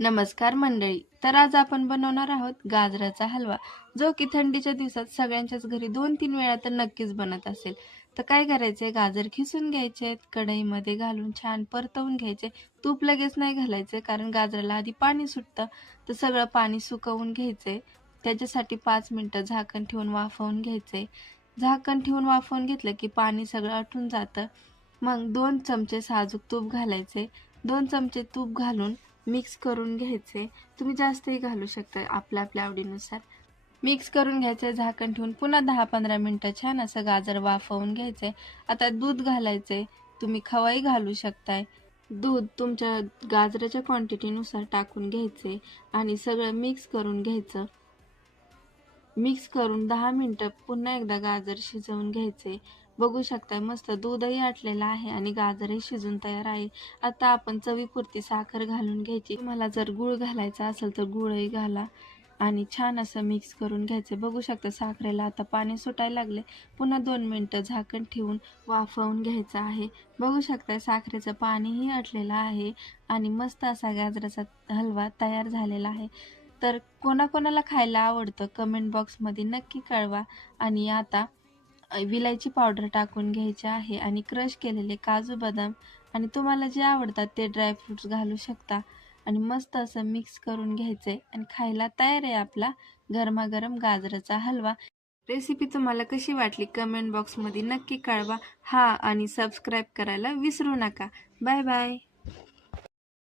नमस्कार मंडळी. तर आज आपण बनवणार आहोत गाजराचा हलवा, जो की थंडीच्या दिवसात सगळ्यांच्याच घरी 2-3 वेळा तर नक्कीच बनत असेल. तर काय करायचंय, गाजर खिसून घ्यायचे, कढईमध्ये घालून छान परतवून घ्यायचे. तूप लगेच नाही घालायचे, कारण गाजराला आधी पाणी सुटतं. तर सगळं पाणी सुकवून घ्यायचे. त्याच्यासाठी 5 मिनिटं झाकण ठेवून वाफवून घ्यायचे. झाकण ठेवून वाफवून घेतलं की पाणी सगळं आटून जातं. मग 2 चमचे साजूक तूप घालायचे. 2 चमचे तूप घालून मिक्स करून घ्यायचे. तुम्ही जास्तही घालू शकता आपल्या आपल्या आवडीनुसार. मिक्स करून घ्यायचे, झाकण ठेवून पुन्हा 10-15 मिनिटं छान असं गाजर वाफवून घ्यायचे. आता दूध घालायचे. तुम्ही खवाही घालू शकताय. दूध तुमच्या गाजराच्या क्वांटिटीनुसार टाकून घ्यायचे आणि सगळं मिक्स करून घ्यायचं. मिक्स करून 10 मिनिटं पुन्हा एकदा गाजर शिजवून घ्यायचे. बघू शकताय मस्त दूधही आटलेलं आहे आणि गाजरही शिजून तयार आहे. आता आपण चवीपुरती साखर घालून घ्यायची. तुम्हाला जर गूळ घालायचा असेल तर गूळही घाला आणि छान असं मिक्स करून घ्यायचे. बघू शकता साखरेला आता पाणी सुटायला लागले. पुन्हा 2 मिनिटं झाकण ठेवून वाफवून घ्यायचं आहे. बघू शकताय साखरेचं पाणीही आटलेलं आहे आणि मस्त असा गाजराचा हलवा तयार झालेला आहे. तर कोणाकोणाला खायला आवडतं कमेंट बॉक्समध्ये नक्की कळवा. आणि आता विलायची पावडर टाकून घ्यायची आहे आणि क्रश केलेले काजू बदाम आणि तुम्हाला जे आवडतात ते ड्रायफ्रुट्स घालू शकता आणि मस्त असं मिक्स करून घ्यायचंय आणि खायला तयार आहे आपला गरमागरम गाजराचा हलवा. रेसिपी तुम्हाला कशी वाटली कमेंट बॉक्समध्ये नक्की कळवा. हा, आणि सबस्क्राईब करायला विसरू नका. Bye bye.